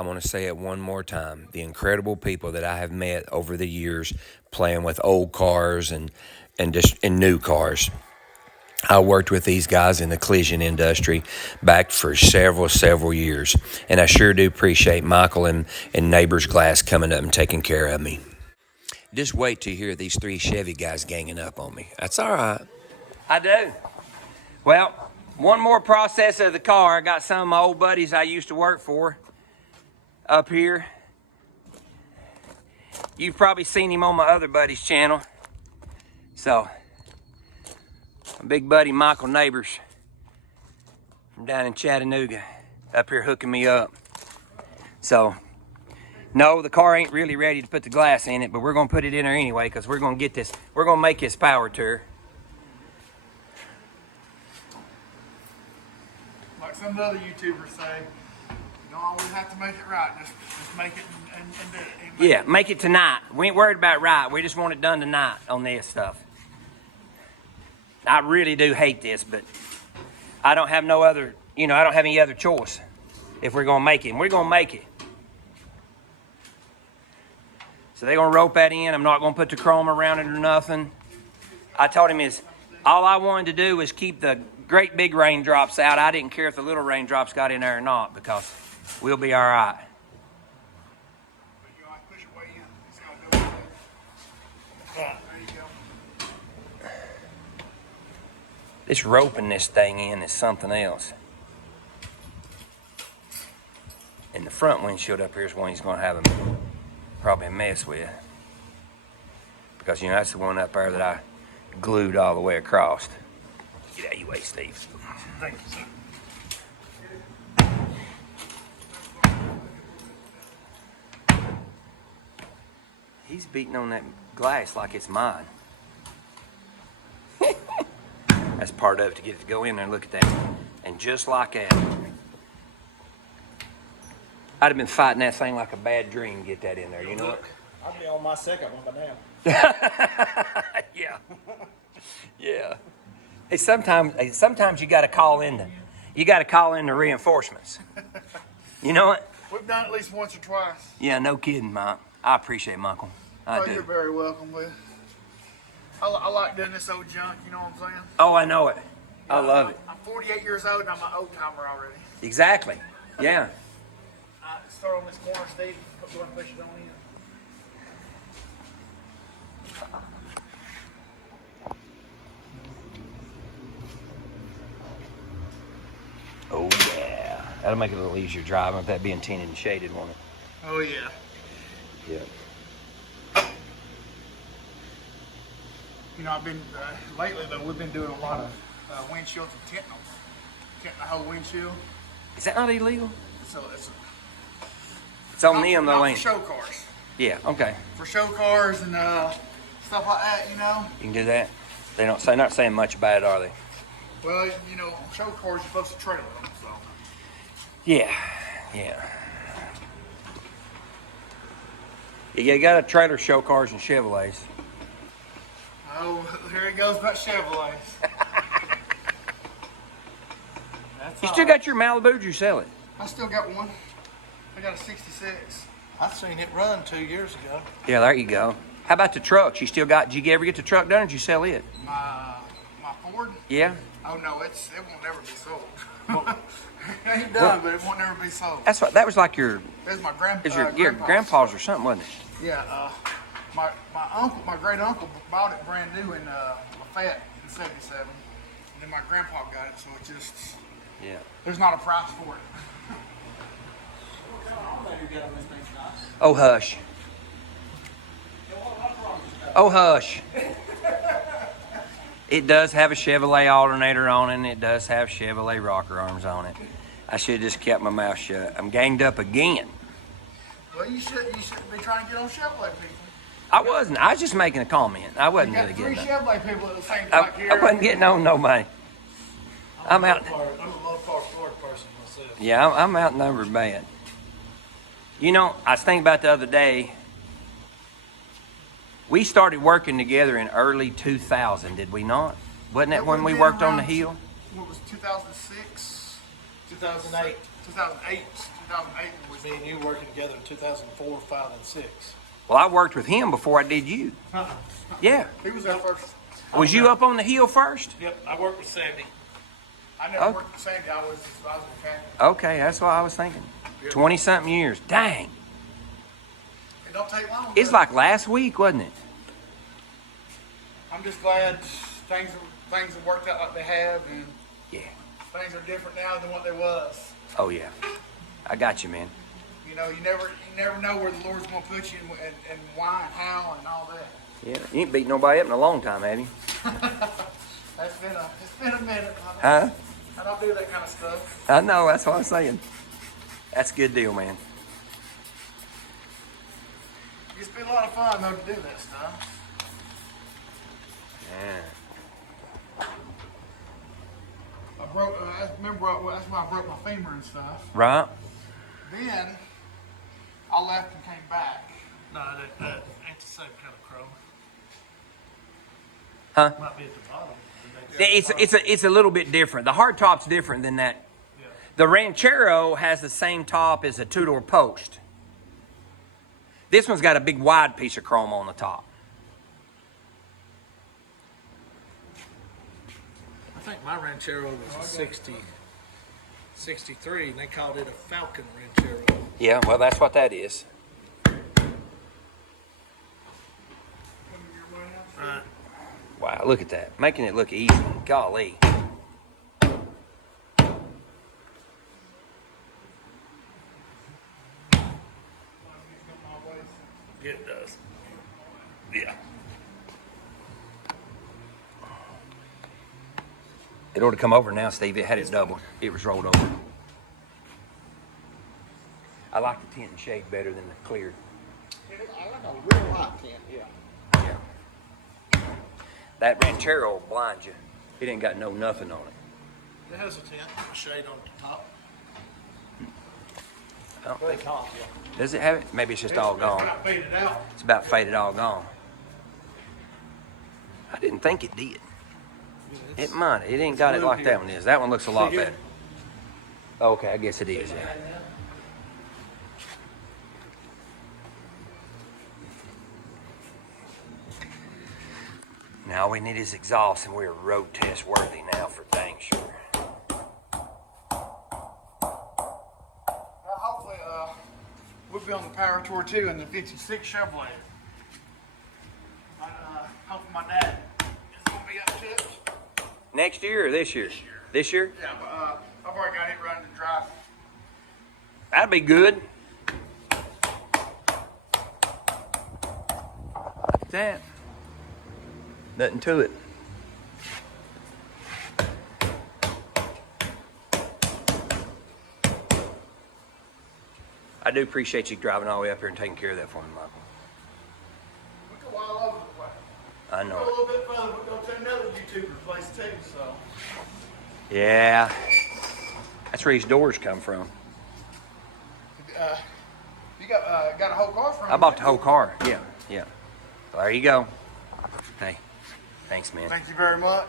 I want to say it one more time. The incredible people that I have met over the years playing with old cars and just in new cars. I worked with these guys in the collision industry back for several years. And I sure do appreciate Michael and Neighbors Glass coming up and taking care of me. Just wait to hear these three Chevy guys ganging up on me. That's all right. I do. Well, one more process of the car. I got some of my old buddies I used to work for up here. You've probably seen him on my other buddy's channel. So, my big buddy Michael Neighbors from down in Chattanooga up here hooking me up. So, no, the car ain't really ready to put the glass in it, but we're gonna put it in there anyway because we're gonna get this, we're gonna make this power tour. Like some other YouTubers say, you don't always have to make it right, just make it and do it. Yeah, make it tonight. We ain't worried about right, we just want it done tonight on this stuff. I really do hate this, but I don't have no other, I don't have any other choice if we're gonna make it. And we're gonna make it. So they're gonna rope that in. I'm not gonna put the chrome around it or nothing. I told him all I wanted to do was keep the great big raindrops out. I didn't care if the little raindrops got in there or not because we'll be all right. Push it way in. It's gonna go. There you go. This roping this thing in is something else. And the front windshield up here is one he's going to have probably a mess with. Because, that's the one up there that I glued all the way across. Get out of your way, Steve. Thank you, sir. He's beating on that glass like it's mine. That's part of it, to get it to go in there and look at that. And just like that, I'd have been fighting that thing like a bad dream to get that in there, you know what? I'd be on my second one by now. Yeah. Yeah. Hey, sometimes you got to call in the reinforcements. You know what? We've done it at least once or twice. Yeah, no kidding, Mike. I appreciate it, Michael. I do. You're very welcome, Will. I like doing this old junk, you know what I'm saying? Oh, I know it. I love it. I'm 48 years old and I'm an old timer already. Exactly. Yeah. I start on this corner, Steve, go and push it on in. Oh, yeah. That'll make it a little easier driving with that being tinted and shaded, won't it? Oh, yeah. Yeah. I've been, lately though, we've been doing a lot of windshields and tinting them. Tinting the whole windshield. Is that not illegal? So it's on them, though, not ain't for it? show cars. Yeah, okay. For show cars and stuff like that, You can do that? They're not saying much about it, are they? Well, show cars, you're supposed to trailer them, so. Yeah, yeah. You got to trailer show cars and Chevrolets. Oh, here it goes about Chevrolets. You still got your Malibu, did you sell it? I still got one. I got a 66. I seen it run 2 years ago. Yeah, there you go. How about the trucks? Did you ever get the truck done or did you sell it? My Ford? Yeah? Oh no, it won't never be sold. It ain't done, but it won't never be sold. That was like your That's my grandpa's. grandpa's or something, wasn't it? Yeah, my great uncle bought it brand new in Lafayette in '77, and then my grandpa got it. So it just there's not a price for it. Oh hush. Oh hush. It does have a Chevrolet alternator on it, and it does have Chevrolet rocker arms on it. I should have just kept my mouth shut. I'm ganged up again. Well, you shouldn't be trying to get on Chevrolet people. I wasn't. I was just making a comment. I wasn't You really got three getting Chevrolet people at the same time here. I wasn't getting on nobody. I'm out. I'm a Mopar Ford person myself. Yeah, I'm outnumbered bad. I was thinking about the other day. We started working together in early 2000, did we not? Wasn't that when we worked on the hill? What was 2006? 2008. 2008. 2008 was Me and you working together in 2004, 5, and 6. Well, I worked with him before I did you. Yeah. He was there first. Was you up on the hill first? Yep, I worked with Sandy. I never Oh. worked the same guy. I was a mechanic. Okay, that's what I was thinking. 20-something years. Dang. It don't take long. It's does it? like last week, wasn't it? I'm just glad things have worked out like they have, and Yeah. things are different now than what they was. Oh, yeah. I got you, man. You know, you never know where the Lord's gonna put you and why and how and all that. Yeah. You ain't beat nobody up in a long time, have you? It's been a minute. Huh? I don't do that kind of stuff. I know. That's what I'm saying. That's a good deal, man. It's been a lot of fun though to do that stuff. Yeah. I broke. That's why I broke my femur and stuff. Right? Then I left and came back. No, that ain't the same kind of chrome. Huh? Might be at the bottom. It's a little bit different. The hard top's different than that. Yeah. The Ranchero has the same top as a two-door post. This one's got a big wide piece of chrome on the top. I think my Ranchero was a 63, and they called it a Falcon Ranchero. Yeah, well, that's what that is. Right. Wow, look at that. Making it look easy. Golly. Yeah, it does. Yeah. It ought to come over now, Steve. It had it doubled. It was rolled over. I like the tint and shade better than the clear. I like a real light tint. Yeah. Yeah. That Ranchero will blind you. It ain't got no nothing on it. It has a tint, a shade on the top. I don't Very think. top, yeah. Does it have it? Maybe it's just all gone. I faded out. It's about faded all gone. I didn't think it did. It might. It ain't got it blue like here. that one is. That one looks a lot here? better. Okay, I guess it is, yeah. Now all we need is exhaust, and we're road test worthy now for dang sure. Hopefully, we'll be on the power tour too in the '56 Chevrolet. Hopefully, my dad is gonna be up to it. Next year or this year? This year? Yeah, but I've already got it running to drive. That'd be good. That. Nothing to it. I do appreciate you driving all the way up here and taking care of that for me, Michael. We go all over the place. I Go a know. little bit further, we'll go to another YouTuber place too. So Yeah. That's where these doors come from. you got a whole car from? I bought the whole car. Yeah, yeah. Well, there you go. Hey, thanks, man. Thank you very much.